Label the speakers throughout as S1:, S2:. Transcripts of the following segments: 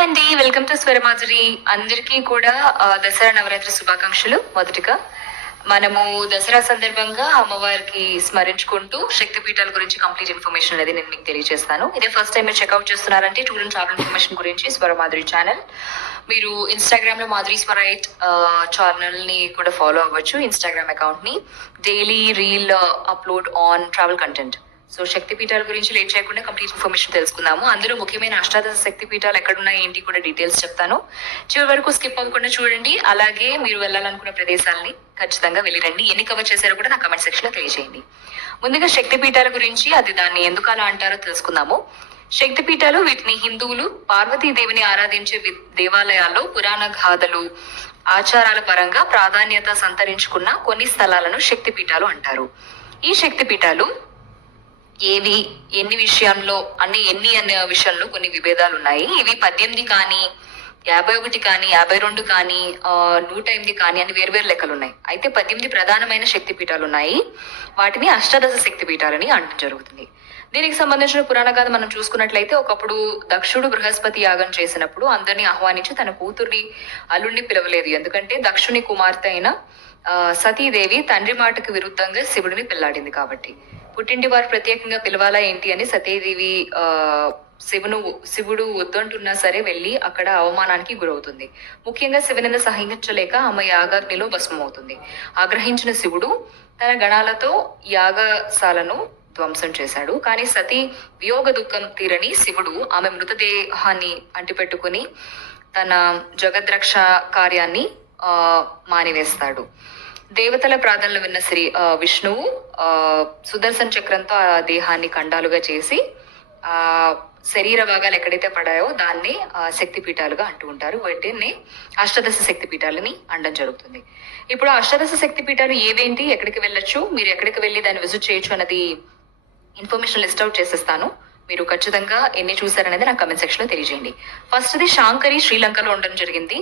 S1: అండి welcome to Swaramadhuri అందరికీ కూడా దసరా నవరాత్రి శుభాకాంక్షలు మొదటిగా. మనము దసరా సందర్భంగా అమ్మవారికి స్మరించుకుంటూ శక్తిపీఠాల గురించి కంప్లీట్ ఇన్ఫర్మేషన్ అనేది నేను మీకు తెలియజేస్తాను. ఇదే ఫస్ట్ టైం మీరు చెక్అవుట్ చేస్తున్నారంటే టూర్ అండ్ ట్రావెల్ ఇన్ఫర్మేషన్ గురించి స్వరమాధురి ఛానల్ మీరు ఇన్స్టాగ్రామ్లో మాధురి స్వరైట్ ఛానల్ని కూడా ఫాలో అవ్వచ్చు ఇన్స్టాగ్రామ్ అకౌంట్ని. Daily reel upload on travel content so శక్తిపీఠాల గురించి లేట్ చేయకుండా కంప్లీట్ ఇన్ఫర్మేషన్ తెలుసుకుందాము. అందులో ముఖ్యమైన అష్టాదశ శక్తి పీఠాలు ఎక్కడున్నాయి ఏంటి కూడా డీటెయిల్స్ చెప్తాను. చివరి వరకు స్కిప్ అవ్వకుండా చూడండి. అలాగే మీరు వెళ్ళాలనుకున్న ప్రదేశాలని ఖచ్చితంగా వెళ్ళిరండి. ఎన్ని కవర్ చేశారో కూడా నా కమెంట్ సెక్షన్లో తెలియజేయండి. ముందుగా శక్తి పీఠాల గురించి అది దాన్ని ఎందుకు అలా అంటారో తెలుసుకుందాము. శక్తి పీఠాలు వీటిని హిందువులు పార్వతీదేవిని ఆరాధించే దేవాలయాల్లో పురాణ గాథలు ఆచారాల పరంగా ప్రాధాన్యత సంతరించుకున్న కొన్ని స్థలాలను శక్తి పీఠాలు అంటారు. ఈ శక్తి ఏవి ఎన్ని విషయంలో అన్ని ఎన్ని అనే విషయంలో కొన్ని విభేదాలు ఉన్నాయి ఇవి పద్దెనిమిది కానీ యాభై ఒకటి కానీ యాభై రెండు కానీ నూట ఎనిమిది కానీ అని వేర్వేరు లెక్కలు ఉన్నాయి అయితే పద్దెనిమిది ప్రధానమైన శక్తి పీఠాలు ఉన్నాయి వాటిని అష్టాదశ శక్తి పీఠాలని అనడం జరుగుతుంది. దీనికి సంబంధించిన పురాణ గాథ మనం చూసుకున్నట్లయితే ఒకప్పుడు దక్షుడు బృహస్పతి యాగం చేసినప్పుడు అందరినీ ఆహ్వానించి తన కూతుర్ని అల్లుడిని పిలవలేదు. ఎందుకంటే దక్షుని కుమార్తె అయిన సతీదేవి తండ్రి మాటకు విరుద్ధంగా శివుడిని పిల్లాడింది కాబట్టి. పుట్టింటి వారు ప్రత్యేకంగా పిలవాలా ఏంటి అని సతీదేవి శివును శివుడు వద్దంటున్నా సరే వెళ్ళి అక్కడ అవమానానికి గురవుతుంది. ముఖ్యంగా శివునింద సహించలేక ఆమె యాగాగ్నిలో భస్మమవుతుంది. ఆగ్రహించిన శివుడు తన గణాలతో యాగశాలను ధ్వంసం చేశాడు. కానీ సతీ వియోగ దుఃఖం తీరని శివుడు ఆమె మృతదేహాన్ని అంటిపెట్టుకుని తన జగద్రక్ష కార్యాన్ని ఆ మానివేస్తాడు. దేవతల ప్రార్థనలు విన్న శ్రీ విష్ణువు సుదర్శన సుదర్శన్ చక్రంతో ఆ దేహాన్ని ఖండాలుగా చేసి ఆ శరీర భాగాలు ఎక్కడైతే పడాయో దాన్ని శక్తి పీఠాలుగా అంటూ ఉంటారు. వాటిని అష్టదశ శక్తి పీఠాలని అనడం జరుగుతుంది. ఇప్పుడు అష్టదశ శక్తి పీఠాలు ఏవేంటి ఎక్కడికి వెళ్ళొచ్చు? మీరు ఎక్కడికి వెళ్ళి దాన్ని విజిట్ చేయొచ్చు అన్నది ఇన్ఫర్మేషన్ లిస్ట్ అవుట్ చేసేస్తాను. మీరు ఖచ్చితంగా ఎన్ని చూసారనేది నాకు కమెంట్ సెక్షన్లో తెలియజేయండి. ఫస్ట్ది శాంకరి శ్రీలంకలో ఉండడం జరిగింది.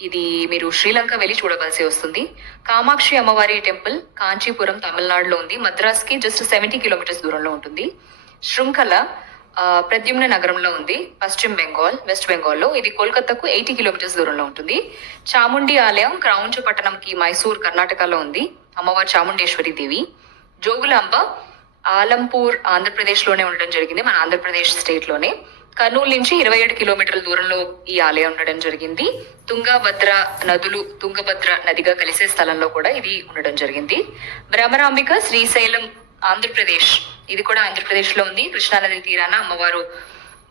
S1: ఇది మీరు శ్రీలంక వెళ్ళి చూడవలసి వస్తుంది. కామాక్షి అమ్మవారి టెంపుల్ కాంచీపురం తమిళనాడులో ఉంది. మద్రాస్కి జస్ట్ సెవెంటీ కిలోమీటర్స్ దూరంలో ఉంటుంది. శృంఖల ప్రద్యుమ్న నగరంలో ఉంది. పశ్చిమ బెంగాల్ వెస్ట్ బెంగాల్లో. ఇది కోల్కతాకు ఎయిటీ కిలోమీటర్స్ దూరంలో ఉంటుంది. చాముండి ఆలయం క్రౌంచ పట్టణంకి మైసూర్ కర్ణాటకలో ఉంది. అమ్మవారు చాముండేశ్వరి దేవి. జోగులాంబ ఆలంపూర్ ఆంధ్రప్రదేశ్లోనే ఉండడం జరిగింది. మన ఆంధ్రప్రదేశ్ స్టేట్లోనే. కర్నూలు నుంచి ఇరవై ఏడు కిలోమీటర్ల దూరంలో ఈ ఆలయం ఉండడం జరిగింది. తుంగభద్ర నదులు తుంగభద్ర నదిగా కలిసే స్థలంలో కూడా ఇది ఉండడం జరిగింది. భ్రమరాంబిక శ్రీశైలం ఆంధ్రప్రదేశ్. ఇది కూడా ఆంధ్రప్రదేశ్లో ఉంది. కృష్ణానది తీరాన అమ్మవారు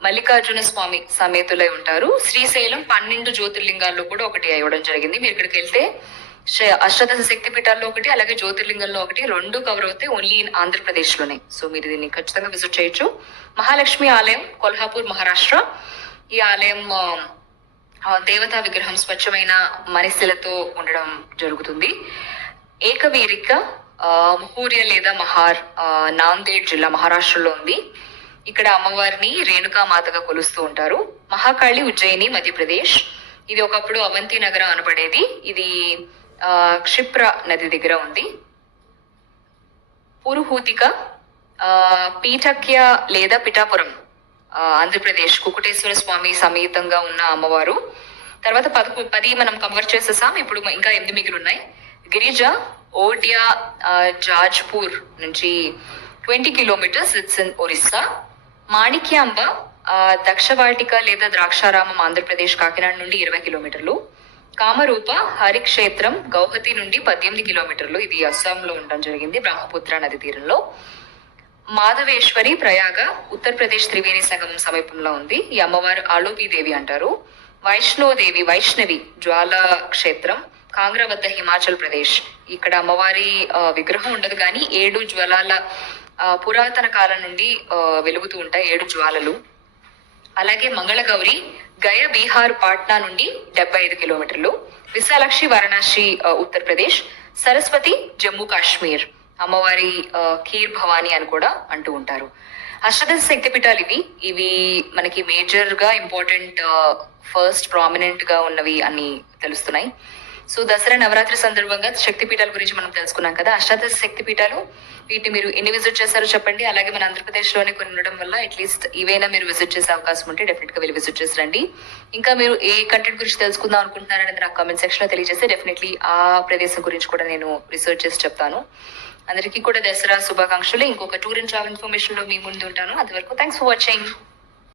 S1: మల్లికార్జున స్వామి సమేతులై ఉంటారు. శ్రీశైలం పన్నెండు జ్యోతిర్లింగాల్లో కూడా ఒకటి అవ్వడం జరిగింది. మీరు ఇక్కడికి వెళ్తే అష్టాదశ శక్తి పీఠాల్లో ఒకటి అలాగే జ్యోతిర్లింగంలో ఒకటి రెండు కవర్ అవుతాయి ఓన్లీ ఇన్ ఆంధ్రప్రదేశ్లోనే సో మీరు దీన్ని ఖచ్చితంగా విజిట్ చేయొచ్చు. మహాలక్ష్మి ఆలయం కొల్హాపూర్ మహారాష్ట్ర. ఈ ఆలయం దేవతా విగ్రహం స్వచ్ఛమైన మనిషిలతో ఉండడం జరుగుతుంది. ఏకవీరిక ముహూర్య లేదా మహార్ నాందేడ్ జిల్లా మహారాష్ట్రలో ఉంది. ఇక్కడ అమ్మవారిని రేణుకామాతగా కొలుస్తూ ఉంటారు. మహాకాళి ఉజ్జయిని మధ్యప్రదేశ్. ఇది ఒకప్పుడు అవంతి నగరం అనబడేది. ఇది క్షిప్ర నది దగ్గర ఉంది. పురుహూతిక పీఠక్య లేదా పిఠాపురం ఆంధ్రప్రదేశ్ కుకుటేశ్వర స్వామి సమేతంగా ఉన్న అమ్మవారు. తర్వాత పదకు పది మనం కవర్ చేసేసాం. ఇప్పుడు ఇంకా ఎనిమిది మిగిలి ఉన్నాయి. గిరిజ ఓడియా జాజ్పూర్ నుంచి twenty kilometres it's in Orissa. Manikyamba Dakshavatika లేదా ద్రాక్షారామం ఆంధ్రప్రదేశ్ కాకినాడ నుండి ఇరవై కిలోమీటర్లు. కామరూప హరిక్షేత్రం గౌహతి నుండి పద్దెనిమిది కిలోమీటర్లు ఇది అస్సాంలో ఉండడం జరిగింది బ్రహ్మపుత్ర నది తీరంలో. మాధవేశ్వరి ప్రయాగ ఉత్తరప్రదేశ్ త్రివేణి సంగమం సమీపంలో ఉంది. ఈ అమ్మవారు ఆలోపీదేవి అంటారు. వైష్ణోదేవి వైష్ణవి జ్వాల క్షేత్రం కాంగ్రా వద్ద హిమాచల్ ప్రదేశ్. ఇక్కడ అమ్మవారి విగ్రహం ఉండదు కానీ ఏడు జ్వలాల పురాతన కాలం నుండి వెలుగుతూ ఉంటాయి. ఏడు జ్వాలలు. అలాగే మంగళగౌరి గయ బీహార్ పాట్నా నుండి డెబ్బై ఐదు కిలోమీటర్లు విశాలాక్షి వారణాసి ఉత్తరప్రదేశ్ సరస్వతి జమ్మూ కాశ్మీర్ అమ్మవారి కీర్ ఖీర్ భవాని అని కూడా అంటూ ఉంటారు. అష్టదశ శక్తిపీఠాలు ఇవి. ఇవి మనకి మేజర్గా ఇంపార్టెంట్ ఫస్ట్ ప్రామినెంట్గా ఉన్నవి అని తెలుస్తున్నాయి. సో దసరా నవరాత్రి సందర్భంగా శక్తి పీఠాల గురించి మనం తెలుసుకున్నాం కదా. అష్టాదశ శక్తిపీఠాలు వీటిని మీరు ఎన్ని విజిట్ చేశారో చెప్పండి. అలాగే మన ఆంధ్రప్రదేశ్లోనే కొన్ని ఉండడం వల్ల అట్లీస్ట్ ఇవైనా మీరు విజిట్ చేసే అవకాశం ఉంటే డెఫినెట్గా వెళ్ళి విజిట్ చేసి రండి ఇంకా మీరు ఏ కంటెంట్ గురించి తెలుసుకుందాం అనుకుంటున్నారనేది నాకు కామెంట్ సెక్షన్లో తెలియజేస్తే డెఫినెట్లీ ఆ ప్రదేశం గురించి కూడా నేను రీసెర్చ్ చేసి చెప్తాను. అందరికీ కూడా దసరా శుభాకాంక్షలు. ఇంకొక టూర్ అండ్ ట్రావెల్ ఇన్ఫర్మేషన్లో మీ ముందు ఉంటాను. అంతవరకు థ్యాంక్స్ ఫర్ వాచింగ్